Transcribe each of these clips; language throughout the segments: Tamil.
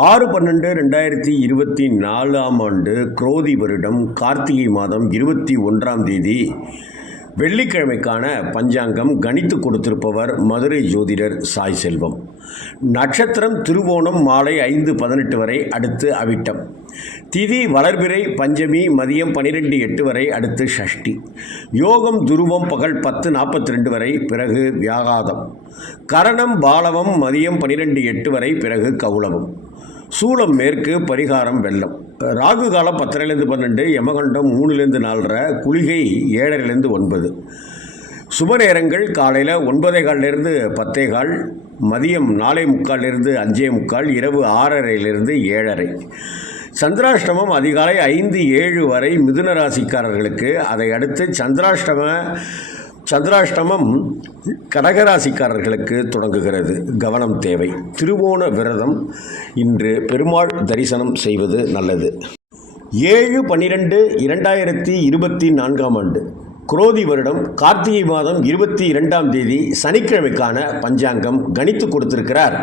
ஆறு பன்னெண்டு ரெண்டாயிரத்தி இருபத்தி நாலாம் ஆண்டு குரோதி வருடம் கார்த்திகை மாதம் இருபத்தி ஒன்றாம் தேதி வெள்ளிக்கிழமைக்கான பஞ்சாங்கம் கணித்து கொடுத்திருப்பவர் மதுரை ஜோதிடர் சாய் செல்வம். நட்சத்திரம் திருவோணம் மாலை ஐந்து பதினெட்டு வரை அடுத்து அவிட்டம். திதி வளர்பிறை பஞ்சமி மதியம் பனிரெண்டு எட்டு வரை அடுத்து ஷஷ்டி. யோகம் துருவம் பகல் பத்து நாற்பத்தி ரெண்டு வரை பிறகு வியாகாதம். கரணம் பாலவம் மதியம் பனிரெண்டு எட்டு வரை பிறகு கௌளவம் சூளம் மேற்கு பரிகாரம் வெள்ளம். ராகு காலம் பத்தரைலேருந்து பன்னெண்டு யமகண்டம் மூணுலேருந்து நாலரை குளிகை ஏழரைலேருந்து ஒன்பது. சுப நேரங்கள் காலையில் ஒன்பதே காலிலிருந்து பத்தே கால் மதியம் நாலே முக்காலிலிருந்து அஞ்சே முக்கால் இரவு ஆறரையிலிருந்து ஏழரை. சந்திராஷ்டமம் அதிகாலை ஐந்து ஏழு வரை மிதுன ராசிக்காரர்களுக்கு. அதை அடுத்து சந்திராஷ்டம சந்திராஷ்டமம் கடகராசிக்காரர்களுக்கு தொடங்குகிறது. கவனம் தேவை. திருவோண விரதம் இன்று பெருமாள் தரிசனம் செய்வது நல்லது. ஏழு பன்னிரெண்டு இரண்டாயிரத்தி இருபத்தி நான்காம் ஆண்டு. குரோதி வருடம் கார்த்திகை மாதம் இருபத்தி இரண்டாம் தேதி சனிக்கிழமைக்கான பஞ்சாங்கம் கணித்து கொடுத்திருக்கிறார்.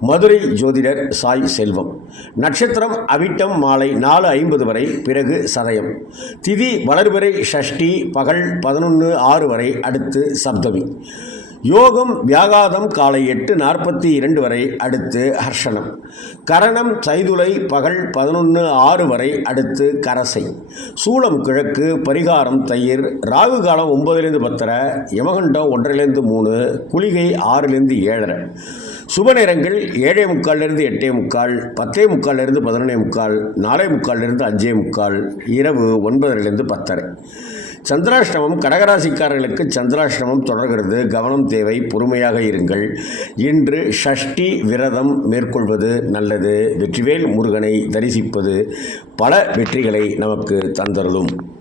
மதுரை ஜோதிடர் சாய் செல்வம். நட்சத்திரம் அவிட்டம் மாலை நாலு ஐம்பது வரை பிறகு சதயம். திதி வளர்பிறை ஷஷ்டி பகல் பதினொன்று ஆறு வரை அடுத்து சப்தமி. யோகம் வியாகாதம் காலை எட்டு நாற்பத்தி இரண்டு வரை அடுத்து ஹர்ஷனம் கரணம் சைதுலை பகல் பதினொன்று ஆறு வரை அடுத்து கரசை. சூளம் கிழக்கு பரிகாரம் தயிர் ராகு காலம் ஒன்பதுலேருந்து பத்தரை யமகண்டம் ஒன்றரைலேருந்து மூணு குளிகை ஆறுலேருந்து ஏழரை. சுப நேரங்கள் ஏழே முக்கால்லேருந்து எட்டே முக்கால் பத்தே முக்கால்லேருந்து பதினொன்னே முக்கால் நாலே முக்கால்லேருந்து அஞ்சே முக்கால் இரவு ஒன்பதரைலேருந்து பத்தரை. சந்திராஷ்டமம் கடகராசிக்காரர்களுக்கு சந்திராஷ்டமம் தொடர்கிறது. கவனம் தேவை பொறுமையாக இருங்கள். இன்று ஷஷ்டி விரதம் மேற்கொள்வது நல்லது. வெற்றிவேல் முருகனை தரிசிப்பது பல வெற்றிகளை நமக்கு தந்தருளும்.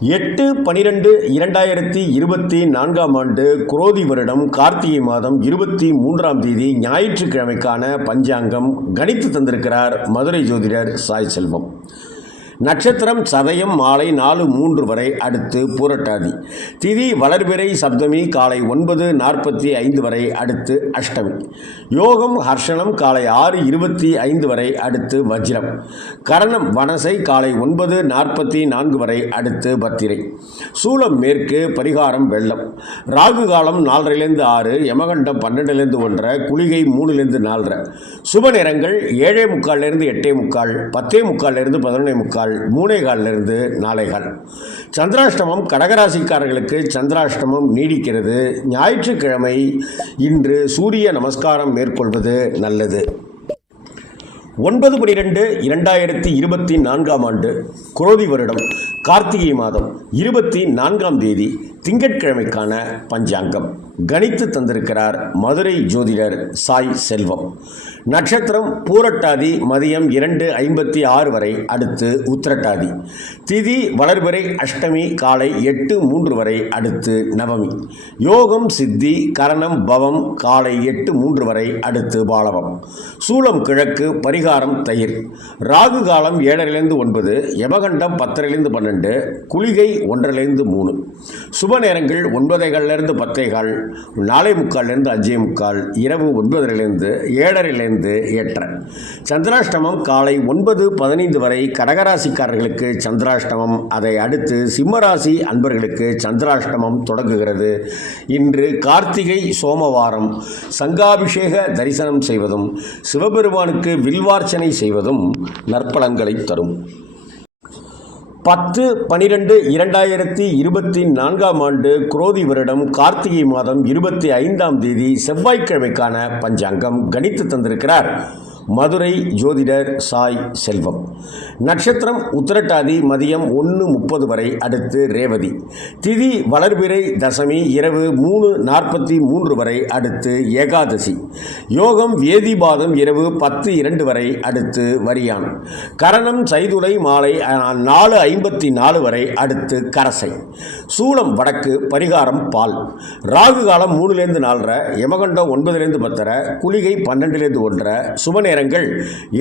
எட்டு பனிரெண்டு இரண்டாயிரத்தி இருபத்தி நான்காம் ஆண்டு குரோதி வருடம் கார்த்திகை மாதம் இருபத்தி மூன்றாம் தேதி ஞாயிற்றுக்கிழமைக்கான பஞ்சாங்கம் கணித்து தந்திருக்கிறார் மதுரை ஜோதிடர் சாய் செல்வம். நட்சத்திரம் சதயம் மாலை நாலு மூன்று வரை அடுத்து பூரட்டாதி. திதி வளர்பிறை சப்தமி காலை ஒன்பது நாற்பத்தி ஐந்து வரை அடுத்து அஷ்டமி. யோகம் ஹர்ஷனம் காலை ஆறு இருபத்தி ஐந்து வரை அடுத்து வஜ்ரம். கரணம் வனசை காலை ஒன்பது நாற்பத்தி நான்கு வரை அடுத்து பத்திரை. சூலம் மேற்கு பரிகாரம் வெள்ளம். ராகு காலம் நாலரைலேருந்து ஆறு யமகண்டம் பன்னெண்டுலேருந்து ஒன்றரை குளிகை மூணுலேருந்து நாலரை. சுப நேரங்கள் ஏழே முக்கால்லேருந்து எட்டே முக்கால் பத்தே முக்கால்லேருந்து பதினொன்னே முக்கால் மூணே காலிலிருந்து நாளை கால். சந்திராஷ்டமம் கடகராசிக்காரர்களுக்கு சந்திராஷ்டமம் நீடிக்கிறது. ஞாயிற்றுக்கிழமை இன்று சூரிய நமஸ்காரம் மேற்கொள்வது நல்லது. ஒன்பது பனிரெண்டு இரண்டாயிரத்தி இருபத்தி நான்காம் ஆண்டு குரோதி வருடம் கார்த்திகை மாதம் இருபத்தி நான்காம் தேதி திங்கட்கிழமைக்கான பஞ்சாங்கம். கணித்து தந்திருக்கிறார் மதுரை ஜோதிடர் சாய் செல்வம். நட்சத்திரம் பூரட்டாதி மதியம் இரண்டு ஐம்பத்தி ஆறு வரை அடுத்து உத்திரட்டாதி. திதி வளர்பிறை அஷ்டமி காலை எட்டு மூன்று வரை அடுத்து நவமி. யோகம் சித்தி கரணம் பவம் காலை எட்டு மூன்று வரை அடுத்து பாலவம். சூளம் கிழக்கு பரிகாரம் தயிர். ராகு காலம் ஏழரிலிருந்து ஒன்பது யமகண்டம் பத்தரைலேருந்து பன்னெண்டு குளிகை ஒன்றிலிருந்து மூணு. சுப நேரங்கள் ஒன்பதைகள்லேருந்து பத்தைகால் நாளை முக்கால்லேருந்து அஞ்சே முக்கால் இரவு ஒன்பதிலிருந்து ஏழரைலேருந்து எட்டரை. சந்திராஷ்டமம் காலை ஒன்பது பதினைந்து வரை கடகராசிக்காரர்களுக்கு சந்திராஷ்டமம். அதை அடுத்து சிம்மராசி அன்பர்களுக்கு சந்திராஷ்டமம் தொடங்குகிறது. இன்று கார்த்திகை சோமவாரம். சங்காபிஷேக தரிசனம் செய்வதும் சிவபெருமானுக்கு வில்வார்ச்சனை செய்வதும் நற்பலங்களை தரும். பத்து பனிரெண்டு இரண்டாயிரத்தி இருபத்தி நான்காம் ஆண்டு குரோதி வருடம் கார்த்திகை மாதம் இருபத்தி ஐந்தாம் தேதி செவ்வாய்க்கிழமைக்கான பஞ்சாங்கம் கணித்து தந்திருக்கிறார். மதுரை ஜோதிடர் சாய் செல்வம். நட்சத்திரம் உத்திரட்டாதி மதியம் ஒன்று முப்பது வரை அடுத்து ரேவதி. திதி வளர்பிறை தசமி இரவு மூணு நாற்பத்தி மூன்று வரை அடுத்து ஏகாதசி. யோகம் வேதிபாதம் இரவு பத்து இரண்டு வரை அடுத்து வரியான். கரணம் சைதுளை மாலை நாலு ஐம்பத்தி நாலு வரை அடுத்து கரசை. சூளம் வடக்கு பரிகாரம் பால். ராகு காலம் மூணுலேருந்து நாலரை யமகண்டம் ஒன்பதுலேருந்து பத்தரை குளிகை பன்னெண்டுலேருந்து ஒன்றரை சுமநேரம் நேரங்கள்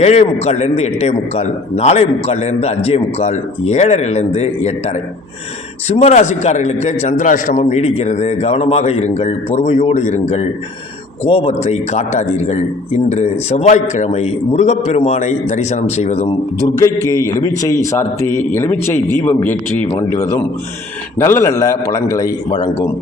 ஏழே முக்கால்லேருந்து எட்டே முக்கால் நாலே முக்கால்லேருந்து அஞ்சே முக்கால் ஏழரைலேருந்து எட்டரை. சிம்மராசிக்காரர்களுக்கு சந்திராஷ்டமம் நீடிக்கிறது. கவனமாக இருங்கள் பொறுமையோடு இருங்கள் கோபத்தை காட்டாதீர்கள். இன்று செவ்வாய்க்கிழமை முருகப்பெருமானை தரிசனம் செய்வதும் துர்க்கைக்கு எலுமிச்சை சார்த்தி எலுமிச்சை தீபம் ஏற்றி வேண்டுவதும் நல்ல நல்ல பலன்களை வழங்கும்.